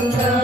Sundar.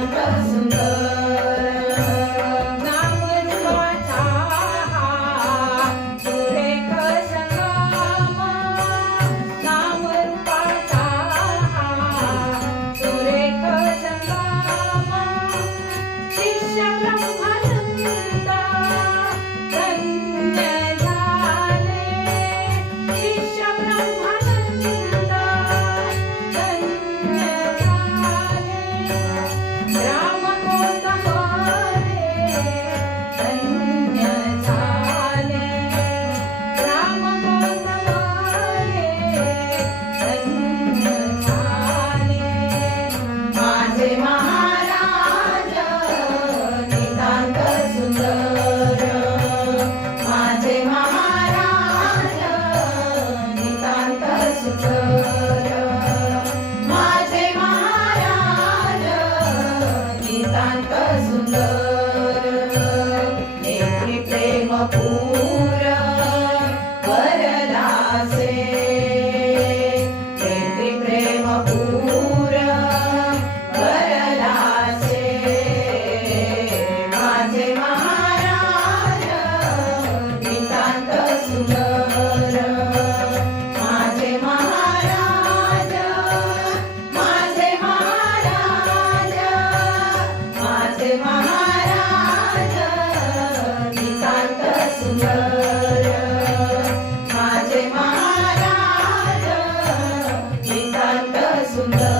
नितांत सुंदर सुंदर माझे महाराज नितांत सुंदर.